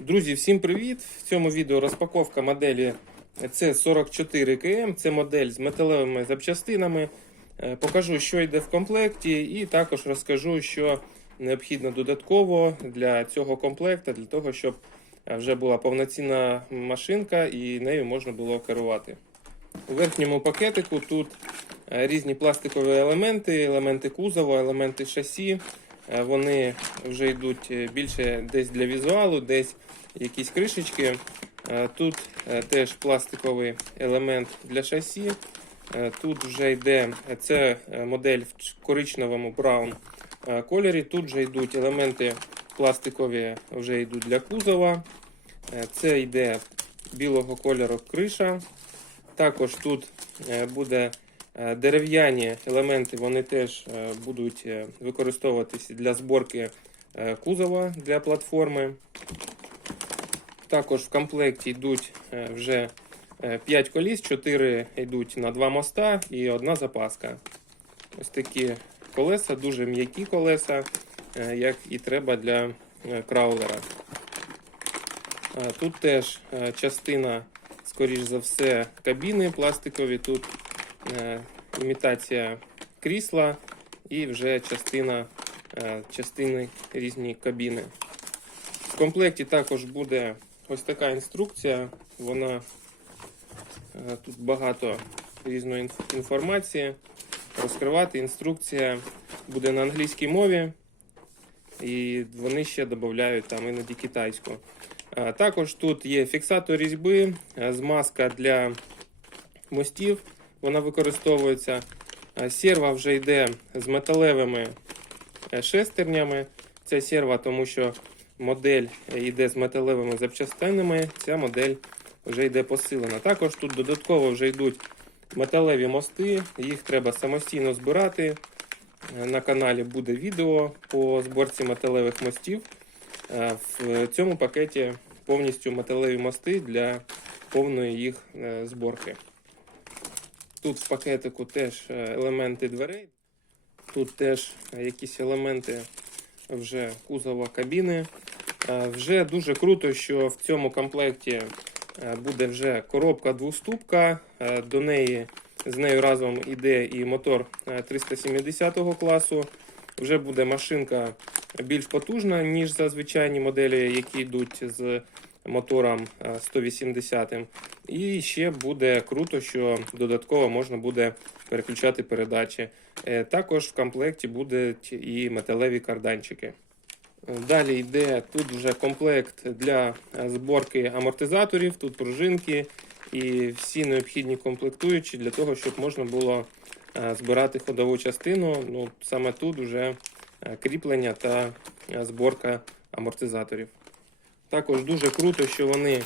Друзі, всім привіт! В цьому відео розпаковка моделі C44KM. Це модель з металевими запчастинами. Е, Покажу, що йде в комплекті, і також розкажу, що необхідно додатково для цього комплекту, для того, щоб е, вже була повноцінна машинка і нею можна було керувати. У верхньому пакетику тут е, різні пластикові елементи, елементи кузова, елементи шасі. Е, Вони вже йдуть е, більше десь для візуалу, десь якісь кришечки. Е, Тут теж пластиковий елемент для шасі. Тут вже йде це модель в коричневому браун кольорі. Тут вже йдуть елементи пластикові, вже йдуть для кузова. Це йде білого кольору криша. Також тут буде дерев'яні елементи, вони теж е, будуть е, використовуватися для зборки е, кузова для платформи. Також в комплекті йдуть е, вже 5 коліс, 4 йдуть на 2 моста і одна запаска. Ось такі колеса, дуже м'які колеса, е, як і треба для е, краулера. Е, Тут теж е, частина, скоріш за все, кабіни пластикові. Тут е, імітація крісла і вже частина е, частини різні кабіни. В комплекті також буде ось така інструкція. Вона е, тут багато різної інформації. Розкривати інструкція буде на англійській мові, і вони ще додають там іноді китайську. Також тут є фіксатор різьби, е, змазка для мостів. Вона використовується. Серва вже йде з металевими е, шестернями. Це серва, тому що модель йде з металевими запчастинами. Ця модель вже йде посилена. Також тут додатково вже йдуть металеві мости. Їх треба самостійно збирати. Е, На каналі буде відео по зборці металевих мостів. Е, В цьому пакеті повністю металеві мости для повної їх е, зборки. Тут в пакетику теж е, елементи дверей. Тут теж е, якісь елементи вже кузова кабіни. Е, Вже дуже круто, що в цьому комплекті буде вже коробка двоступка. До неї з нею разом іде і мотор е, 370 класу. Вже буде машинка більш потужна, ніж за звичайні моделі, які йдуть з мотором е, 180. І ще буде круто, що додатково можна буде переключати передачі. Е, Також в комплекті будуть і металеві карданчики. Е, Далі йде тут вже комплект для е, зборки амортизаторів, тут пружинки і всі необхідні комплектуючі для того, щоб можна було е, збирати ходову частину. Ну, саме тут вже е, кріплення та е, зборка амортизаторів. Також дуже круто, що вони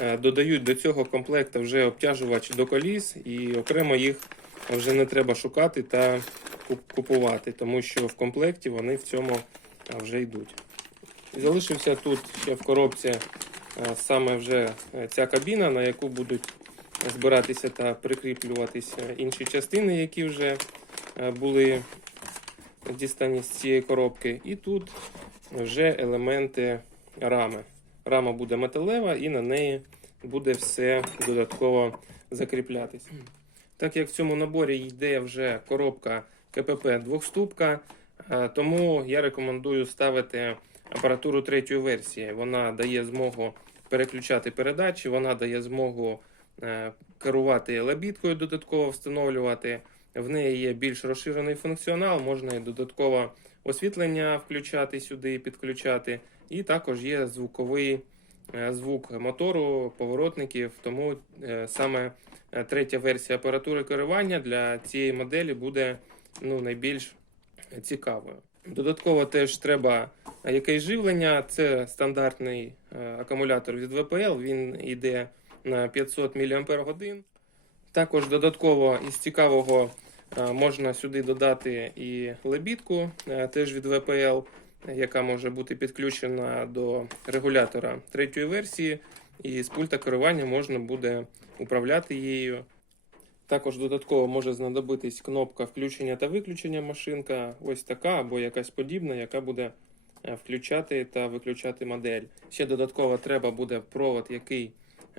е, додають до цього комплекту вже обтяжувач до коліс, і окремо їх вже не треба шукати та купувати, тому що в комплекті вони в цьому е, вже йдуть. Залишився тут ще в коробці е, саме вже ця кабіна, на яку будуть збиратися та прикріплюватися інші частини, які вже були дістані з цієї коробки. І тут вже елементи рами. Рама буде металева і на неї буде все додатково закріплятися. Так як в цьому наборі йде вже коробка КПП двохступка, е, тому я рекомендую ставити апаратуру третьої версії. Вона дає змогу переключати передачі, вона дає змогу е, керувати лебідкою, додатково встановлювати. В неї є більш розширений функціонал, можна і додатково освітлення включати сюди підключати. І також є звуковий е, звук мотору, поворотників. Тому е, саме е, третя версія апаратури керування для цієї моделі буде ну, найбільш цікавою. Додатково теж треба якесь живлення. Це стандартний акумулятор від ВПЛ. Він йде на 500 мАч. Також додатково із цікавого можна сюди додати і лебідку, е, теж від ВПЛ, яка може бути підключена до регулятора третьої версії, і з пульта керування можна буде управляти її. Також додатково може знадобитись кнопка включення та виключення машинка, ось така або якась подібна, яка буде е, включати та виключати модель. Ще додатково треба буде провод, який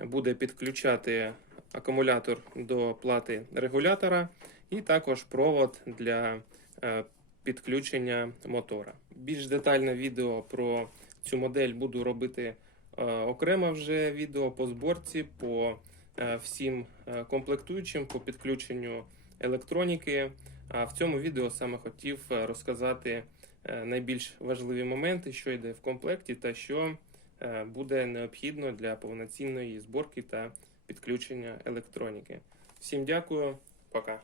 буде підключати акумулятор до плати регулятора, і також провод для е, підключення мотора. Більш детальне відео про цю модель буду робити е, окремо вже відео по зборці, по е, всім комплектуючим, по підключенню електроніки. А в цьому відео саме хотів розказати найбільш важливі моменти, що йде в комплекті, та що буде необхідно для повноцінної зборки та підключення електроніки. Всім дякую, пока.